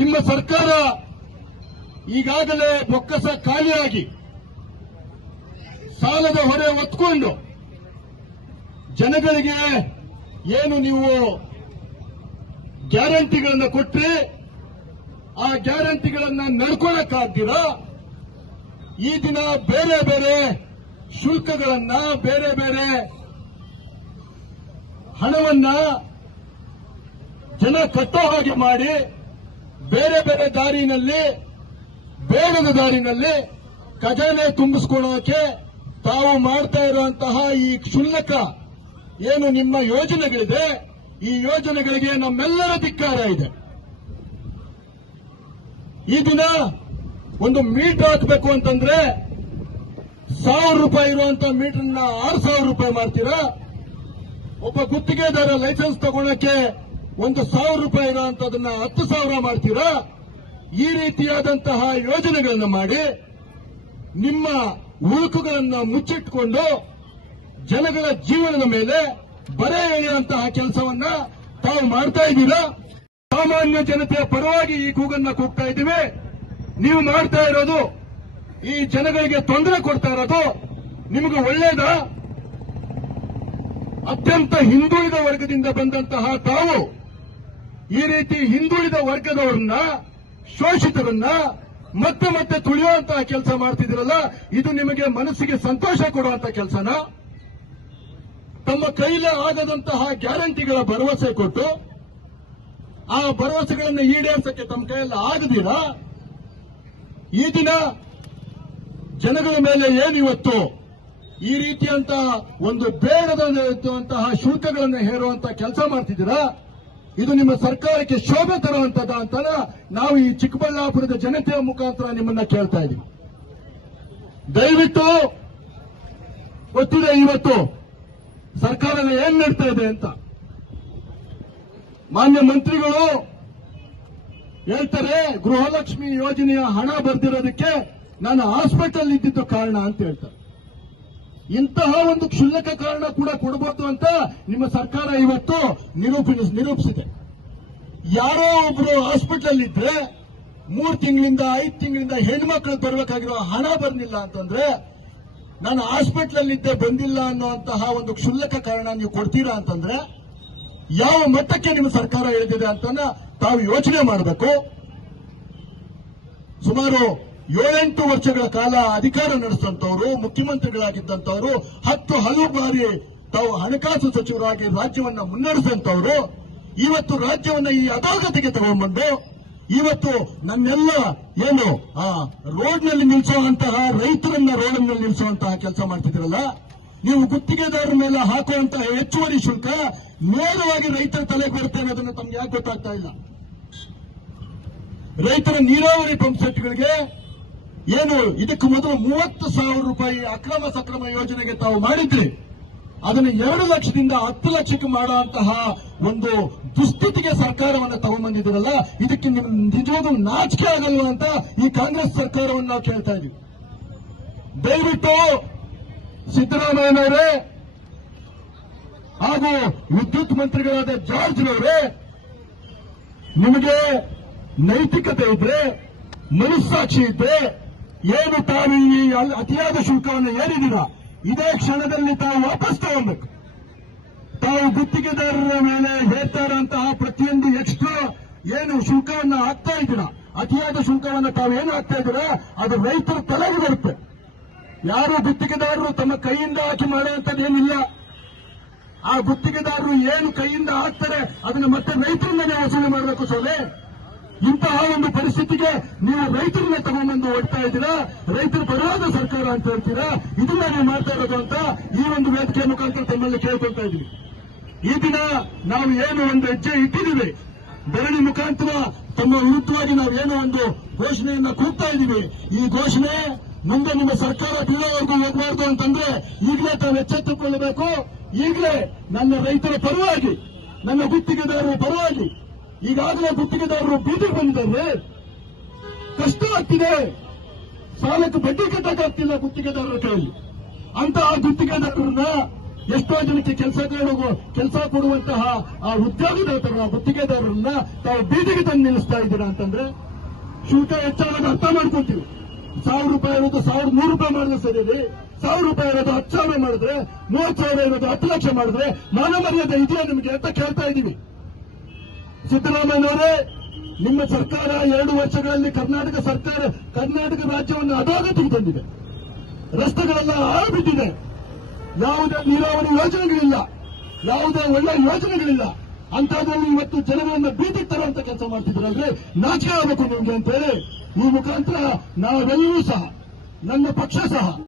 ನಿಮ್ಮ ಸರ್ಕಾರ ಈಗಾಗಲೇ ಬೊಕ್ಕಸ ಖಾಲಿಯಾಗಿ ಸಾಲದ ಹೊರೆ ಹೊತ್ಕೊಂಡು ಜನಗಳಿಗೆ ಏನು ನೀವು ಗ್ಯಾರಂಟಿಗಳನ್ನು ಕೊಟ್ರಿ ಆ ಗ್ಯಾರಂಟಿಗಳನ್ನ ನಡ್ಕೊಳ್ಳಕ್ಕಾಗ್ದಿರಾ ಈ ದಿನ ಬೇರೆ ಬೇರೆ ಶುಲ್ಕಗಳನ್ನ ಬೇರೆ ಬೇರೆ ಹಣವನ್ನ ಜನ ಕಟ್ಟೋ ಹಾಗೆ ಮಾಡಿ ಬೇರೆ ಬೇರೆ ದಾರಿನಲ್ಲಿ ಬೇಡದ ದಾರಿನಲ್ಲಿ ಖಜಾನೆ ತುಂಬಿಸ್ಕೊಳ್ಳೋಕೆ ತಾವು ಮಾಡ್ತಾ ಇರುವಂತಹ ಈ ಕ್ಷುಲ್ಲಕ ಏನು ನಿಮ್ಮ ಯೋಜನೆಗಳಿದೆ ಈ ಯೋಜನೆಗಳಿಗೆ ನಮ್ಮೆಲ್ಲರ ಧಿಕ್ಕಾರ ಇದೆ. ಈ ದಿನ ಒಂದು ಮೀಟರ್ ಹಾಕಬೇಕು ಅಂತಂದ್ರೆ ₹1,000 ಇರುವಂತ ಮೀಟರ್ನ ₹6,000 ಮಾಡ್ತೀರಾ. ಒಬ್ಬ ಗುತ್ತಿಗೆದಾರ ಲೈಸೆನ್ಸ್ ತಗೊಳ್ಳಕ್ಕೆ ₹1,000 ಇರುವಂತದನ್ನ ₹10,000 ಮಾಡ್ತೀರಾ. ಈ ರೀತಿಯಾದಂತಹ ಯೋಜನೆಗಳನ್ನು ಮಾಡಿ ನಿಮ್ಮ ಉಳುಕುಗಳನ್ನು ಮುಚ್ಚಿಟ್ಟುಕೊಂಡು ಜನಗಳ ಜೀವನದ ಮೇಲೆ ಬರೆ ಎಳೆಯುವಂತಹ ಕೆಲಸವನ್ನ ತಾವು ಮಾಡ್ತಾ ಇದ್ದೀರಾ. ಸಾಮಾನ್ಯ ಜನತೆಯ ಪರವಾಗಿ ಈ ಕೂಗನ್ನ ಕೂಗ್ತಾ ಇದ್ದೀವಿ. ನೀವು ಮಾಡ್ತಾ ಇರೋದು ಈ ಜನಗಳಿಗೆ ತೊಂದರೆ ಕೊಡ್ತಾ ಇರೋದು ನಿಮಗೆ ಒಳ್ಳೇದಾ? ಅತ್ಯಂತ ಹಿಂದುಳಿದ ವರ್ಗದಿಂದ ಬಂದಂತಹ ತಾವು ಈ ರೀತಿ ಹಿಂದುಳಿದ ವರ್ಗದವರನ್ನ ಶೋಷಿತರನ್ನ ಮತ್ತೆ ಮತ್ತೆ ತುಳಿಯುವಂತಹ ಕೆಲಸ ಮಾಡ್ತಿದ್ದೀರಲ್ಲ, ಇದು ನಿಮಗೆ ಮನಸ್ಸಿಗೆ ಸಂತೋಷ ಕೊಡುವಂತಹ ಕೆಲಸನ? ತಮ್ಮ ಕೈಲೇ ಆಗದಂತಹ ಗ್ಯಾರಂಟಿಗಳ ಭರವಸೆ ಕೊಟ್ಟು ಆ ಭರವಸೆಗಳನ್ನು ಈಡೇರಿಸಕ್ಕೆ ತಮ್ಮ ಕೈಯಲ್ಲಿ ಆಗದಿರಾ ಈ ದಿನ ಜನಗಳ ಮೇಲೆ ಏನಿವತ್ತು ಈ ರೀತಿಯಂತಹ ಒಂದು ಬೇಡದಂತಹ ಶುಲ್ಕಗಳನ್ನು ಹೇರುವಂತಹ ಕೆಲಸ ಮಾಡ್ತಿದ್ದೀರಾ? ಇದು ನಿಮ್ಮ ಸರ್ಕಾರಕ್ಕೆ ಶೋಭೆ ತರುವಂತದ ಅಂತ ನಾವು ಈ ಚಿಕ್ಕಬಳ್ಳಾಪುರದ ಜನತೆಯ ಮುಖಾಂತರ ನಿಮ್ಮನ್ನ ಕೇಳ್ತಾ ಇದ್ದೀವಿ. ದಯವಿಟ್ಟು ಗೊತ್ತಿದೆ ಇವತ್ತು ಸರ್ಕಾರದ ಏನ್ ನಡೀತಾ ಇದೆ ಅಂತ. ಮಾನ್ಯ ಮಂತ್ರಿಗಳು ಹೇಳ್ತಾರೆ ಗೃಹಲಕ್ಷ್ಮಿ ಯೋಜನೆಯ ಹಣ ಬರ್ದಿರೋದಕ್ಕೆ ನಾನು ಹಾಸ್ಪಿಟಲ್ ಇದ್ದಿದ್ದು ಕಾರಣ ಅಂತ ಹೇಳ್ತಾರೆ. ಇಂತಹ ಒಂದು ಕ್ಷುಲ್ಲಕ ಕಾರಣ ಕೂಡ ಕೊಡಬಹುದು ಅಂತ ನಿಮ್ಮ ಸರ್ಕಾರ ಇವತ್ತು ನಿರೂಪಿಸಿದೆ. ಯಾರೋ ಒಬ್ರು ಹಾಸ್ಪಿಟಲ್ ಇದ್ರೆ 3 ತಿಂಗಳಿಂದ 5 ತಿಂಗಳಿಂದ ಹೆಣ್ಮಕ್ಳು ಬರಬೇಕಾಗಿರೋ ಹಣ ಬಂದಿಲ್ಲ ಅಂತಂದ್ರೆ ನಾನು ಹಾಸ್ಪಿಟಲ್ ಇದ್ದೆ ಬಂದಿಲ್ಲ ಅನ್ನುವಂತಹ ಒಂದು ಕ್ಷುಲ್ಲಕ ಕಾರಣ ನೀವು ಕೊಡ್ತೀರಾ ಅಂತಂದ್ರೆ ಯಾವ ಮಟ್ಟಕ್ಕೆ ನಿಮ್ಮ ಸರ್ಕಾರ ಇಳಿದಿದೆ ಅಂತ ತಾವು ಯೋಚನೆ ಮಾಡಬೇಕು. ಸುಮಾರು 7-8 ವರ್ಷಗಳ ಕಾಲ ಅಧಿಕಾರ ನಡೆಸಿದಂತವರು, ಮುಖ್ಯಮಂತ್ರಿಗಳಾಗಿದ್ದಂತವರು, 10 ಹಲವು ಬಾರಿ ತಾವು ಹಣಕಾಸು ಸಚಿವರಾಗಿ ರಾಜ್ಯವನ್ನ ಮುನ್ನಡೆಸಿದಂತವರು ಇವತ್ತು ರಾಜ್ಯವನ್ನ ಈ ಅಧೋಗತಿಗೆ ತಗೊಂಡ್ಬಂದು ಇವತ್ತು ನನ್ನೆಲ್ಲ ಏನು ರೋಡ್ನಲ್ಲಿ ನಿಲ್ಲಿಸುವಂತಹ ರೈತರನ್ನ ರೋಡ್ನಲ್ಲಿ ನಿಲ್ಲಿಸುವಂತಹ ಕೆಲಸ ಮಾಡ್ತಿದ್ದೀರಲ್ಲ. ನೀವು ಗುತ್ತಿಗೆದಾರರ ಮೇಲೆ ಹಾಕುವಂತಹ ಹೆಚ್ಚುವರಿ ಶುಲ್ಕ ನೇರವಾಗಿ ರೈತರ ತಲೆಗೆ ಬರುತ್ತೆ ಅನ್ನೋದನ್ನ ತಮ್ಗೆ ಯಾಕೆ ಗೊತ್ತಾಗ್ತಾ ಇಲ್ಲ? ರೈತರ ನೀರಾವರಿ ಪಂಪ್ ಸೆಟ್ಗಳಿಗೆ ಏನು ಇದಕ್ಕೆ ಮೊದಲು ₹30,000 ಅಕ್ರಮ ಸಕ್ರಮ ಯೋಜನೆಗೆ ತಾವು ಮಾಡಿದ್ರಿ, ಅದನ್ನು 2 ಲಕ್ಷದಿಂದ 10 ಲಕ್ಷಕ್ಕೆ ಮಾಡುವಂತಹ ಒಂದು ದುಸ್ಥಿತಿಗೆ ಸರ್ಕಾರವನ್ನು ತಗೊಂಡ್ಬಂದಿದ್ದೀರಲ್ಲ, ಇದಕ್ಕೆ ನಿಮ್ ನಿಜವಾಗ್ಲೂ ನಾಚಿಕೆ ಆಗಲ್ವಾ ಅಂತ ಈ ಕಾಂಗ್ರೆಸ್ ಸರ್ಕಾರವನ್ನು ನಾವು ಕೇಳ್ತಾ ಇದ್ದೀವಿ. ದಯವಿಟ್ಟು ಸಿದ್ದರಾಮಯ್ಯನವರೇ ಹಾಗೂ ವಿದ್ಯುತ್ ಮಂತ್ರಿಗಳಾದ ಜಾರ್ಜ್ರವರೇ, ನಿಮಗೆ ನೈತಿಕತೆ ಇದ್ರೆ, ಮನಸ್ಸಾಕ್ಷಿ ಇದ್ರೆ ಏನು ತಾವು ಈ ಅತಿಯಾದ ಶುಲ್ಕವನ್ನು ಏರಿದ್ದೀರಾ ಇದೇ ಕ್ಷಣದಲ್ಲಿ ತಾವು ವಾಪಸ್ ತಗೊಳ್ಬೇಕು. ತಾವು ಗುತ್ತಿಗೆದಾರರ ಮೇಲೆ ಹೇಳ್ತಾ ಇರುವಂತಹ ಪ್ರತಿಯೊಂದು ಎಕ್ಸ್ಟ್ರಾ ಏನು ಶುಲ್ಕವನ್ನು ಹಾಕ್ತಾ ಇದ್ದೀರಾ, ಅತಿಯಾದ ಶುಲ್ಕವನ್ನು ತಾವೇನು ಹಾಕ್ತಾ ಇದ್ದೀರಾ ಅದು ರೈತರ ತಲೆಗೆ ಬರುತ್ತೆ. ಯಾರು ಗುತ್ತಿಗೆದಾರರು ತಮ್ಮ ಕೈಯಿಂದ ಹಾಕಿ ಮಾಡುವಂತದ್ದೇನಿಲ್ಲ. ಆ ಗುತ್ತಿಗೆದಾರರು ಏನು ಕೈಯಿಂದ ಹಾಕ್ತಾರೆ ಅದನ್ನ ಮತ್ತೆ ರೈತರ ಮೇಲೆ ವಸೂಲಿ ಮಾಡಬೇಕು. ಸೋಲೆ ಇಂತಹ ಒಂದು ಪರಿಸ್ಥಿತಿಗೆ ನೀವು ರೈತರನ್ನ ತಗೊಂಡ್ಬಂದು ಓಡ್ತಾ ಇದ್ದೀರಾ, ರೈತರ ಪರವಾದ ಸರ್ಕಾರ ಅಂತ ಹೇಳ್ತೀರಾ. ಇದನ್ನ ನೀವು ಮಾಡ್ತಾ ಇರೋದು ಅಂತ ಈ ಒಂದು ವೇದಿಕೆ ಮುಖಾಂತರ ತಮ್ಮಲ್ಲಿ ಕೇಳ್ಕೊಳ್ತಾ ಇದ್ದೀವಿ. ಈ ದಿನ ನಾವು ಏನು ಒಂದು ಹೆಜ್ಜೆ ಇಟ್ಟಿದ್ದೀವಿ, ಧರಣಿ ಮುಖಾಂತರ ತಮ್ಮ ವಿರುದ್ಧವಾಗಿ ನಾವು ಏನೋ ಒಂದು ಘೋಷಣೆಯನ್ನ ಕೂಗ್ತಾ ಇದ್ದೀವಿ. ಈ ಘೋಷಣೆ ಮುಂದೆ ನಿಮ್ಮ ಸರ್ಕಾರ ಬೀಳೋವರೆಗೂ ಹೋಗಬಾರ್ದು ಅಂತಂದ್ರೆ ಈಗಲೇ ತಾವು ಎಚ್ಚೆತ್ತುಕೊಳ್ಳಬೇಕು. ಈಗಲೇ ನನ್ನ ರೈತರ ಪರವಾಗಿ, ನನ್ನ ಗುತ್ತಿಗೆದಾರರ ಪರವಾಗಿ, ಈಗಾಗಲೇ ಗುತ್ತಿಗೆದಾರರು ಬೀದಿಗೆ ಬಂದಿದ್ದಾರೆ, ಕಷ್ಟ ಆಗ್ತಿದೆ, ಸಾಲಕ್ಕೆ ಬಡ್ಡಿ ಕಟ್ಟಕ್ಕಾಗ್ತಿಲ್ಲ ಗುತ್ತಿಗೆದಾರರ ಕೈಯಲ್ಲಿ. ಅಂತಹ ಗುತ್ತಿಗೆದಾರರನ್ನ ಎಷ್ಟೋ ಜನಕ್ಕೆ ಕೆಲಸ ಕೊಡುವಂತಹ ಆ ಉದ್ಯೋಗದಾತರನ್ನ ಗುತ್ತಿಗೆದಾರರನ್ನ ತಾವು ಬೀದಿಗೆ ತಂದು ನಿಲ್ಲಿಸ್ತಾ ಇದ್ದೀರಾ ಅಂತಂದ್ರೆ ಶುಲ್ಕ ಹೆಚ್ಚಾಗೋದು ಅರ್ಥ ಮಾಡ್ಕೊಳ್ತೀವಿ. 1,000 ರೂಪಾಯಿ ಇರೋದು 1,100 ರೂಪಾಯಿ ಮಾಡಿದ್ರೆ ಸರಿ ರೀ. 1,000 ರೂಪಾಯಿ ಇರೋದು 10,000 ಮಾಡಿದ್ರೆ, 30,000 ಇರೋದು 10 ಲಕ್ಷ ಮಾಡಿದ್ರೆ ಮಾನ ಮರ್ಯಾದೆ ಇದೆಯಾ ನಿಮಗೆ ಅಂತ ಕೇಳ್ತಾ ಇದ್ದೀವಿ. ಸಿದ್ದರಾಮಯ್ಯನವರೇ, ನಿಮ್ಮ ಸರ್ಕಾರ 2 ವರ್ಷಗಳಲ್ಲಿ ಕರ್ನಾಟಕ ರಾಜ್ಯವನ್ನು ಅಧೋಗತಿಗೆ ತಂದಿದೆ. ರಸ್ತೆಗಳೆಲ್ಲ ಹಾಳುಬಿದ್ದಿದೆ. ಯಾವುದೇ ನೀರಾವರಿ ಯೋಜನೆಗಳಿಲ್ಲ, ಯಾವುದೇ ಒಳ್ಳೆ ಯೋಜನೆಗಳಿಲ್ಲ. ಅಂತದ್ರಲ್ಲಿ ಇವತ್ತು ಜನಗಳನ್ನ ಬೀದಿಗೆ ತರುವಂತ ಕೆಲಸ ಮಾಡ್ತಿದ್ರಲ್ರಿ, ನಾಚಿಕೆ ಆಗಬೇಕು ನಿಮ್ಗೆ ಅಂತೇಳಿ ಈ ಮುಖಾಂತರ ನಾವೆಲ್ಲರೂ ಸಹ, ನನ್ನ ಪಕ್ಷ ಸಹ